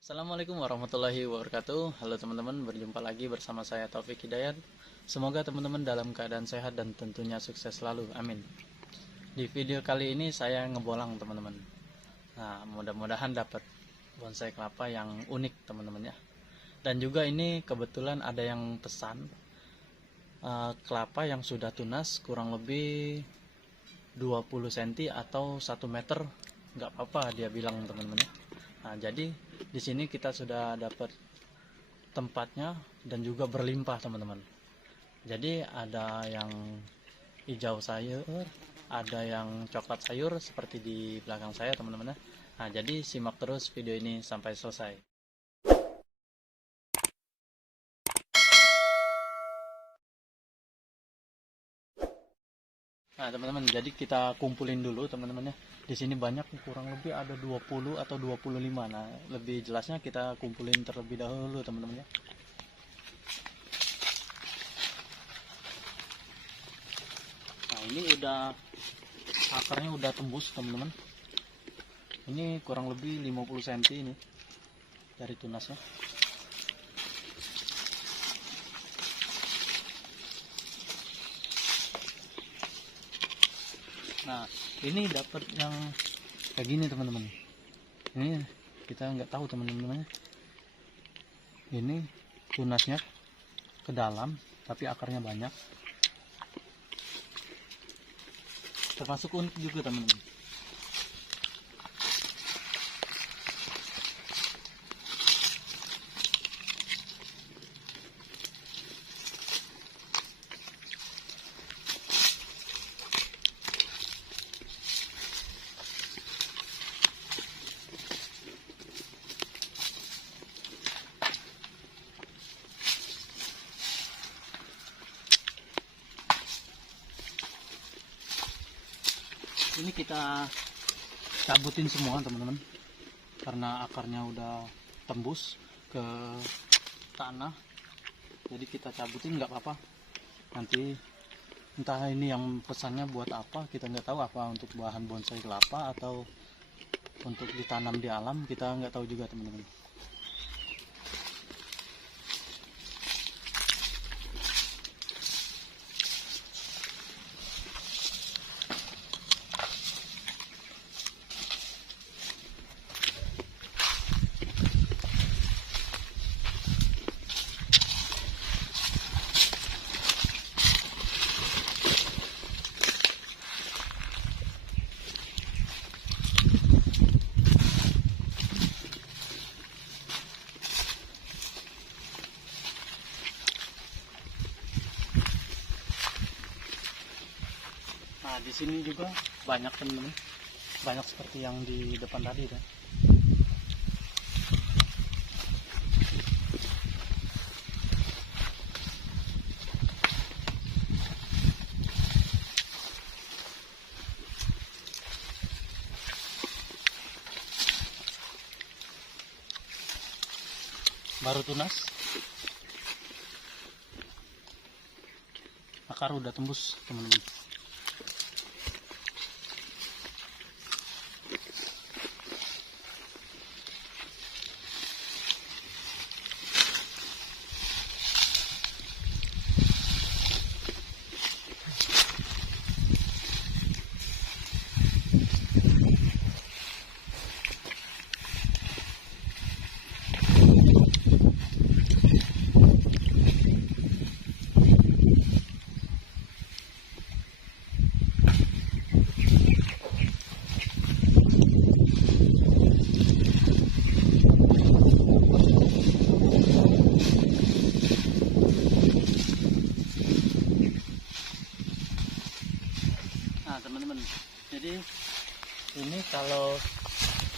Assalamualaikum warahmatullahi wabarakatuh. Halo teman-teman, berjumpa lagi bersama saya Taufik Hidayat. Semoga teman-teman dalam keadaan sehat dan tentunya sukses selalu. Amin. Di video kali ini saya ngebolang teman-teman. Nah, mudah-mudahan dapat bonsai kelapa yang unik teman-teman ya. Dan juga ini kebetulan ada yang pesan kelapa yang sudah tunas kurang lebih 20 cm atau 1 meter. Nggak apa-apa dia bilang teman-teman ya. Nah, jadi di sini kita sudah dapat tempatnya dan juga berlimpah teman-teman. Jadi ada yang hijau sayur, ada yang coklat sayur seperti di belakang saya teman-teman ya. Nah, jadi simak terus video ini sampai selesai. Nah, teman-teman, jadi kita kumpulin dulu teman-teman ya. Di sini banyak, kurang lebih ada 20 atau 25. Nah, lebih jelasnya kita kumpulin terlebih dahulu teman-teman ya. Nah, ini udah akarnya udah tembus teman-teman. Ini kurang lebih 50 cm ini dari tunasnya. Nah, ini dapat yang kayak gini teman-teman. Ini kita nggak tahu teman-teman. Ini tunasnya ke dalam, tapi akarnya banyak. Termasuk unik juga teman-teman. Ini kita cabutin semua teman-teman, karena akarnya udah tembus ke tanah. Jadi kita cabutin nggak apa-apa. Nanti entah ini yang pesannya buat apa, kita nggak tahu, apa untuk bahan bonsai kelapa atau untuk ditanam di alam, kita nggak tahu juga teman-teman. Nah, di sini juga banyak teman-teman, banyak seperti yang di depan tadi kan. Baru tunas, akar udah tembus teman-teman. Nah teman-teman, jadi ini kalau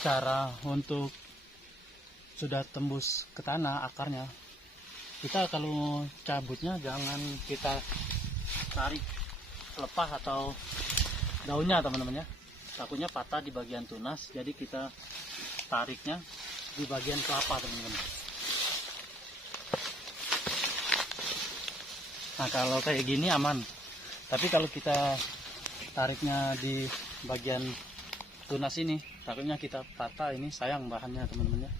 cara untuk sudah tembus ke tanah akarnya, kita kalau cabutnya jangan kita tarik lepas atau daunnya teman-teman ya, takutnya patah di bagian tunas. Jadi kita tariknya di bagian kelapa teman-teman. Nah kalau kayak gini aman, tapi kalau kita tariknya di bagian tunas ini, takutnya kita patah. Ini sayang bahannya teman-teman ya.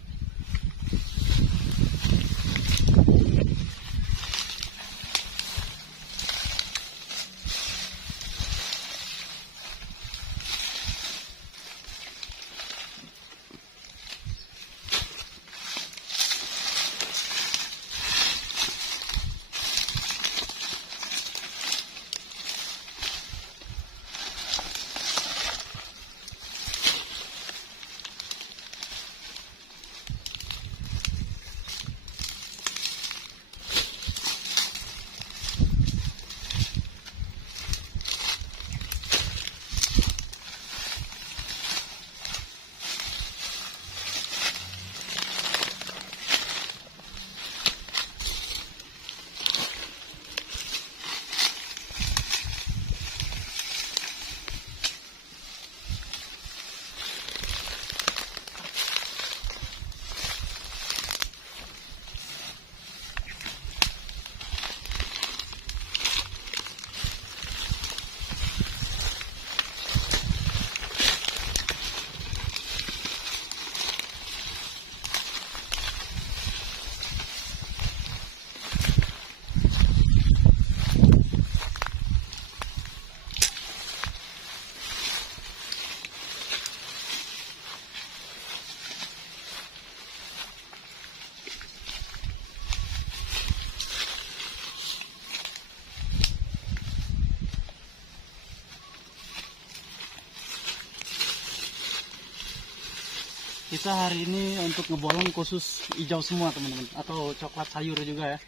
Kita hari ini untuk ngebolang khusus hijau semua teman-teman, atau coklat sayur juga ya.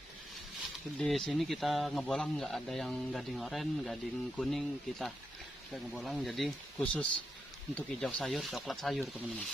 Di sini kita ngebolang nggak ada yang gading oranye, gading kuning, kita nggak ngebolang, jadi khusus untuk hijau sayur, coklat sayur teman-teman.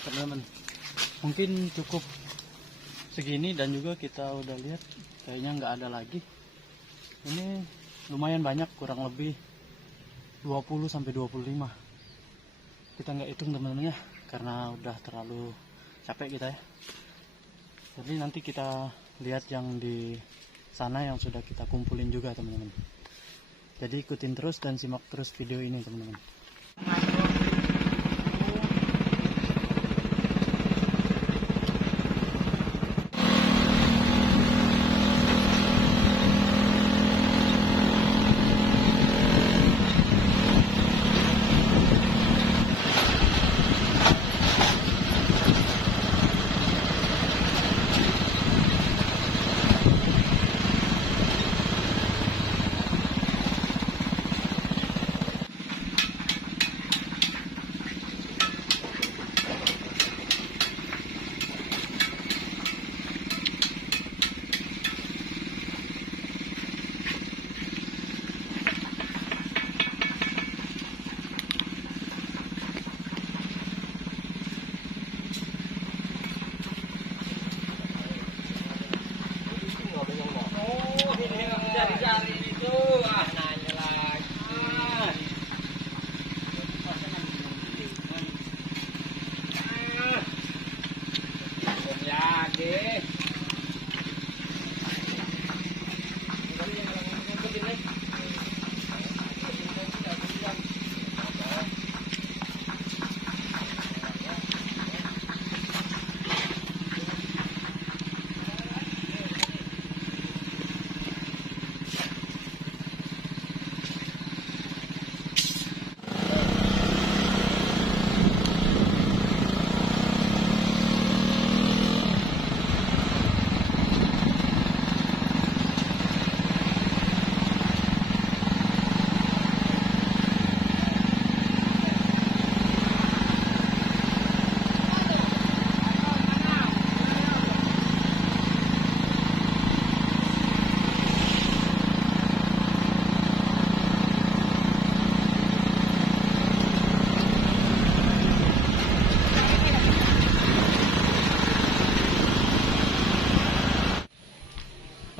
Teman-teman, mungkin cukup segini, dan juga kita udah lihat kayaknya nggak ada lagi. Ini lumayan banyak, kurang lebih 20-25. Kita nggak hitung teman-teman ya, karena udah terlalu capek kita ya. Jadi nanti kita lihat yang di sana yang sudah kita kumpulin juga teman-teman. Jadi ikutin terus dan simak terus video ini teman-teman.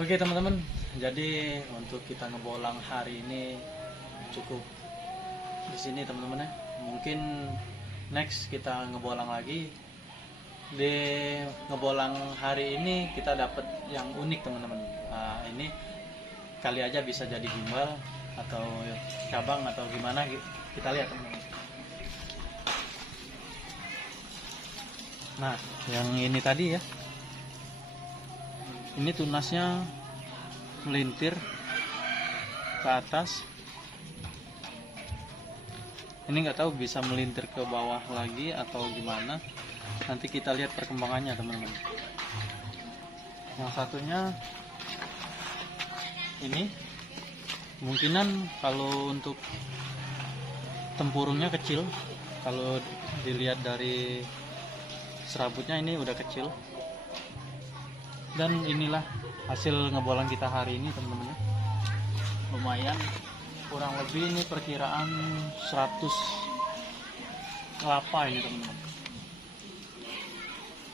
Oke teman-teman, jadi untuk kita ngebolang hari ini cukup di sini teman-teman ya. Mungkin next kita ngebolang lagi. Di ngebolang hari ini kita dapat yang unik teman-teman. Nah, ini kali aja bisa jadi gimbal atau cabang atau gimana, kita lihat teman-teman. Nah, yang ini tadi ya, ini tunasnya melintir ke atas. Ini nggak tahu bisa melintir ke bawah lagi atau gimana, nanti kita lihat perkembangannya teman-teman. Yang satunya ini kemungkinan kalau untuk tempurungnya kecil, kalau dilihat dari serabutnya ini udah kecil. Dan inilah hasil ngebolan kita hari ini teman-teman. Lumayan, kurang lebih ini perkiraan 100 kelapa ini teman-teman.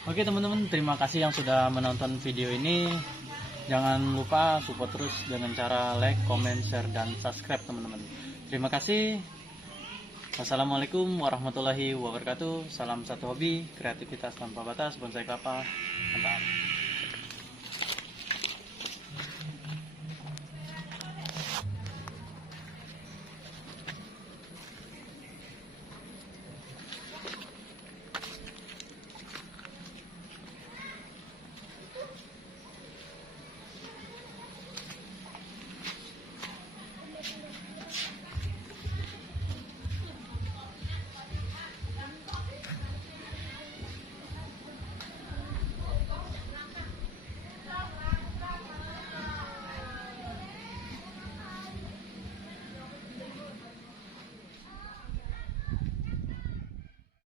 Oke teman-teman, terima kasih yang sudah menonton video ini. Jangan lupa support terus dengan cara like, comment, share, dan subscribe teman-teman. Terima kasih. Wassalamualaikum warahmatullahi wabarakatuh. Salam satu hobi, kreativitas tanpa batas, bonsai kelapa. Mantap.